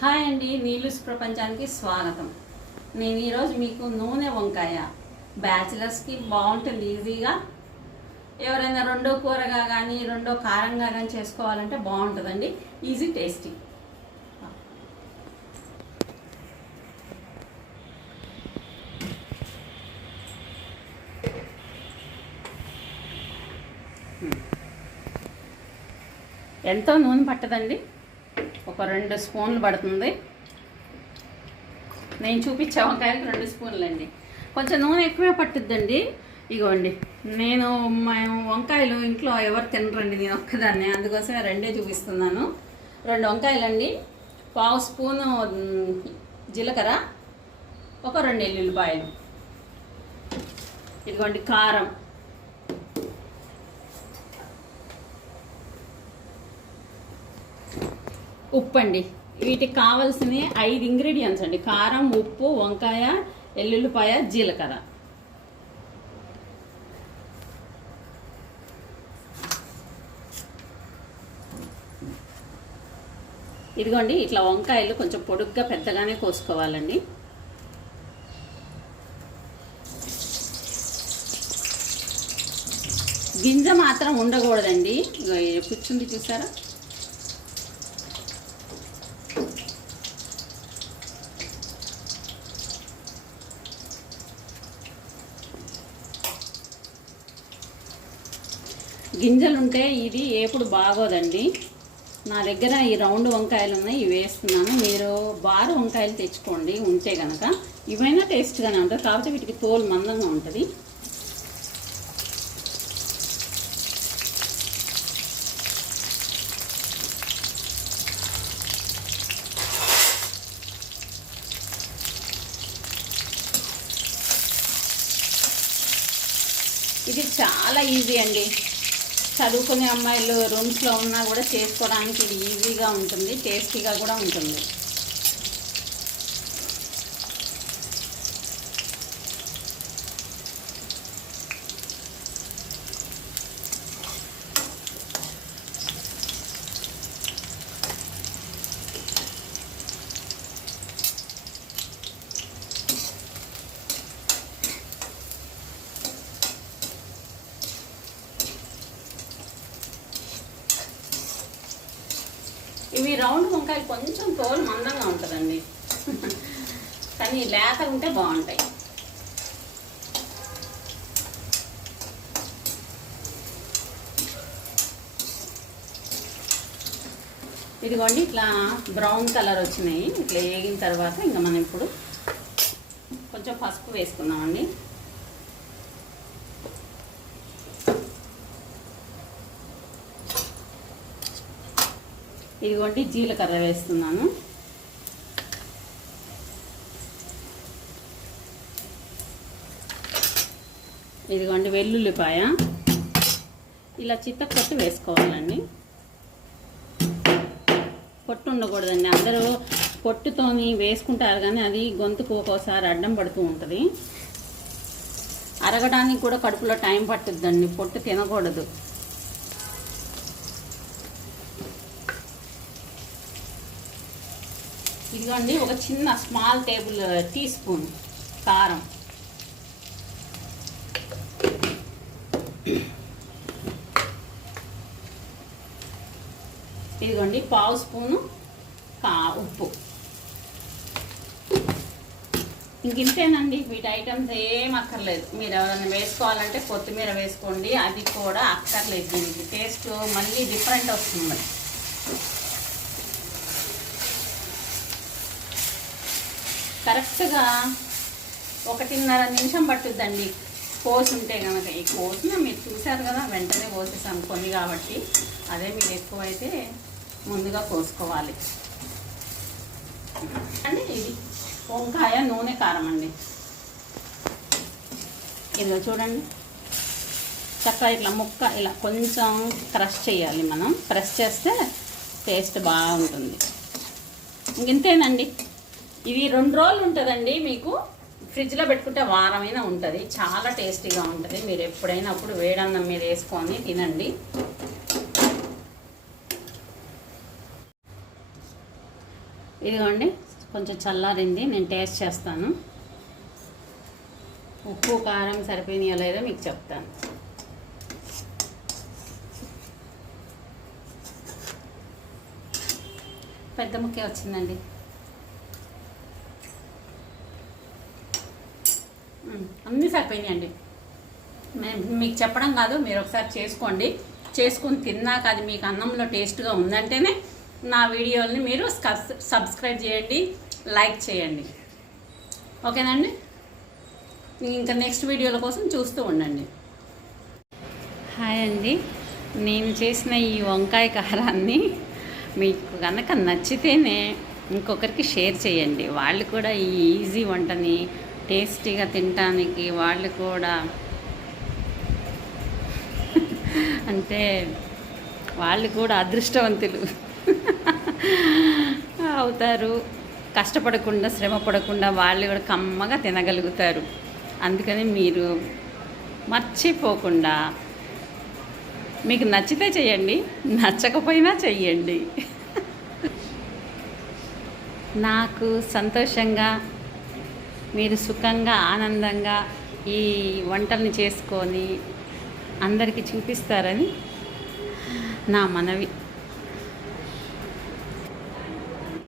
Hi అండి, నీలూస్ ప్రపంచానికి స్వాగతం. నేను ఈరోజు మీకు నూనె వంకాయ బ్యాచిలర్స్కి బాగుంటుంది. ఈజీగా ఎవరైనా రెండో కూరగా కానీ రెండో కారంగా కానీ చేసుకోవాలంటే బాగుంటుందండి. Easy tasty. ఎంతో నూనె పట్టదండి, ఒక 2 స్పూన్లు పడుతుంది. నేను చూపించే వంకాయలకు 2 స్పూన్లు అండి. కొంచెం నూనె ఎక్కువే పట్టుద్దండి. ఇగోండి, మేము వంకాయలు ఇంట్లో ఎవరు తినరండి, నేను ఒక్కదాన్నే, అందుకోసమే 2 చూపిస్తున్నాను. 2 వంకాయలండి, 1/2 స్పూను జీలకర్ర, ఒక 2 ఎల్లుల్లిపాయలు. ఇదిగోండి కారం, ఉప్పు అండి. వీటికి కావాల్సినవి 5 ఇంగ్రీడియంట్స్ అండి: కారం, ఉప్పు, వంకాయ, ఎల్లుల్లిపాయ, జీలకర్ర. ఇదిగోండి, ఇట్లా వంకాయలు కొంచెం పొడుగ్గా పెద్దగానే కోసుకోవాలండి. గింజ మాత్రం ఉండకూడదండి. కూర్చుంది చూసారా? గింజలుంటే ఇది ఎప్పుడు బాగోదండి. నా దగ్గర ఈ రౌండ్ వంకాయలు ఉన్నాయి, ఇవి వేస్తున్నాను. మీరు బారు వంకాయలు తెచ్చుకోండి ఉంటే కనుక, ఇవైనా టేస్ట్గానే ఉంటుంది, కాకపోతే వీటికి తోలు మందంగా ఉంటుంది. ఇది చాలా ఈజీ అండి. చదువుకునే అమ్మాయిలు రూమ్స్లో ఉన్నా కూడా చేసుకోవడానికి ఇది ఈజీగా ఉంటుంది, టేస్టీగా కూడా ఉంటుంది. ఇవి రౌండ్ వంకాయలు కొంచెం తోలు మందంగా ఉంటుందండి, కానీ లేత ఉంటే బాగుంటాయి. ఇదిగోండి, ఇట్లా బ్రౌన్ కలర్ వచ్చినాయి. ఇట్లా వేగిన తర్వాత ఇంకా మనం ఇప్పుడు కొంచెం పసుపు వేసుకుందామండి. ఇదిగోండి, జీలకర్ర వేస్తున్నాను. ఇదిగోండి, వెల్లుల్లిపాయ ఇలా చిత్తకొట్టు వేసుకోవాలండి. పొట్టు ఉండకూడదండి. అందరూ పొట్టుతోని వేసుకుంటారు కానీ అది గొంతుకు ఒక్కోసారి అడ్డం పడుతూ ఉంటుంది. అరగడానికి కూడా కడుపులో టైం పట్టుద్దండి, పొట్టు తినకూడదు. ఇదిగోండి, ఒక చిన్న స్మాల్ టీ స్పూన్ కారం, ఇదిగోండి 1/2 స్పూను ఉప్పు. ఇంకేనండి, వీటి ఐటమ్స్ ఏం అక్కర్లేదు. మీరు ఎవరైనా వేసుకోవాలంటే కొత్తిమీర వేసుకోండి, అది కూడా అక్కర్లేదు. దీనికి టేస్ట్ మళ్ళీ డిఫరెంట్ వస్తుంది. కరెక్ట్గా 1.5 నిమిషం పట్టుద్దండి కోసి ఉంటే కనుక. ఈ కోసిన మీరు చూశారు కదా, వెంటనే కోసేసాను కొన్ని కాబట్టి. అదే మీరు ఎక్కువైతే ముందుగా కోసుకోవాలి అండి. ఇది వంకాయ నూనె కారం అండి. ఇదిగో చూడండి, చక్కగా ఇట్లా ముక్క ఇలా కొంచెం క్రష్ చేయాలి. మనం ప్రెస్ చేస్తే టేస్ట్ బాగుంటుంది. ఇంతేనండి. ఇది 2 రోజులు ఉంటుందండి. మీకు ఫ్రిడ్జ్లో పెట్టుకుంటే వారమైనా ఉంటుంది. చాలా టేస్టీగా ఉంటుంది. మీరు ఎప్పుడైనా అప్పుడు వేడన్నం మీద వేసుకొని తినండి. ఇదిగోండి కొంచెం చల్లారింది, నేను టేస్ట్ చేస్తాను. ఉప్పు కారం సరిపోయినాయో లేదో మీకు చెప్తాను. పెద్ద ముక్కే వచ్చిందండి. అన్నీ సరిపోయినాయండి. మీకు చెప్పడం కాదు, మీరు ఒకసారి చేసుకోండి. చేసుకుని తిన్నాక అది మీకు అన్నంలో టేస్ట్గా ఉందంటేనే నా వీడియోని మీరు సబ్స్క్రైబ్ చేయండి, లైక్ చేయండి. ఓకేనండి. ఇంకా నెక్స్ట్ వీడియోల కోసం చూస్తూ ఉండండి. హాయ్ అండి, నేను చేసిన ఈ వంకాయ కారాన్ని మీకు కనుక నచ్చితేనే ఇంకొకరికి షేర్ చేయండి. వాళ్ళు కూడా ఈ ఈజీ వంటని టేస్టీగా తినడానికి వాళ్ళు కూడా అంటే వాళ్ళు కూడా అదృష్టవంతులు అవుతారు. కష్టపడకుండా శ్రమ పడకుండా వాళ్ళు కూడా కమ్మగా తినగలుగుతారు. అందుకని మీరు మర్చిపోకుండా మీకు నచ్చితే చేయండి, నచ్చకపోయినా చెయ్యండి. నాకు సంతోషంగా మీరు సుఖంగా ఆనందంగా ఈ వంటల్ని చేసుకొని అందరికీ చూపిస్తారని నా మనవి.